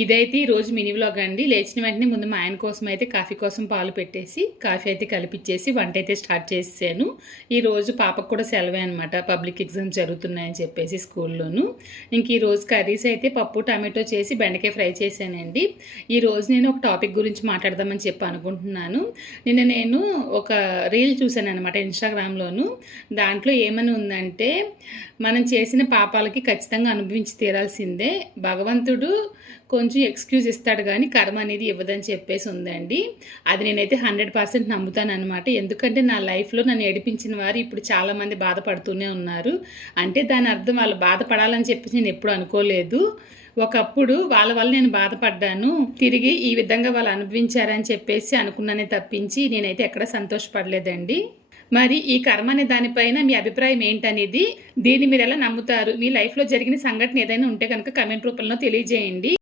ఇదైతే ఈరోజు mini vlog అండి. లేచిన వెంటనే ముందు మా ఆయన కోసం అయితే కాఫీ కోసం పాలు పెట్టేసి కాఫీ అయితే కలిపిచ్చేసి వంట అయితే స్టార్ట్ చేసాను. ఈరోజు పాపకు కూడా సెలవే అనమాట, పబ్లిక్ ఎగ్జామ్స్ జరుగుతున్నాయని చెప్పేసి స్కూల్లోను. ఇంక ఈరోజు కర్రీస్ అయితే పప్పు టమాటో చేసి బెండకాయ ఫ్రై చేశానండి. ఈరోజు నేను ఒక టాపిక్ గురించి మాట్లాడదామని చెప్పి అనుకుంటున్నాను. నిన్న నేను ఒక రీల్ చూశాను అనమాట ఇన్స్టాగ్రామ్లోను. దాంట్లో ఏమని ఉందంటే, మనం చేసిన పాపాలకి ఖచ్చితంగా అనుభవించి తీరాల్సిందే, భగవంతుడు కొంచెం ఎక్స్క్యూజ్ ఇస్తాడు కానీ కర్మ అనేది ఇవ్వదని చెప్పేసి ఉందండి. అది నేనైతే 100% నమ్ముతాను అనమాట. ఎందుకంటే నా లైఫ్లో నన్ను ఏడిపించిన వారు ఇప్పుడు చాలామంది బాధపడుతూనే ఉన్నారు. అంటే దాని అర్థం వాళ్ళు బాధపడాలని చెప్పేసి నేను ఎప్పుడు అనుకోలేదు. ఒకప్పుడు వాళ్ళ వల్ల నేను బాధపడ్డాను, తిరిగి ఈ విధంగా వాళ్ళు అనుభవించారని చెప్పేసి అనుకున్నానే తప్పించి నేనైతే ఎక్కడ సంతోషపడలేదండి. మరి ఈ కర్మ అనే దానిపైన మీ అభిప్రాయం ఏంటనేది, దీన్ని మీరు ఎలా నమ్ముతారు? మీ లైఫ్లో జరిగిన సంఘటన ఏదైనా ఉంటే కనుక కమెంట్ రూపంలో తెలియజేయండి.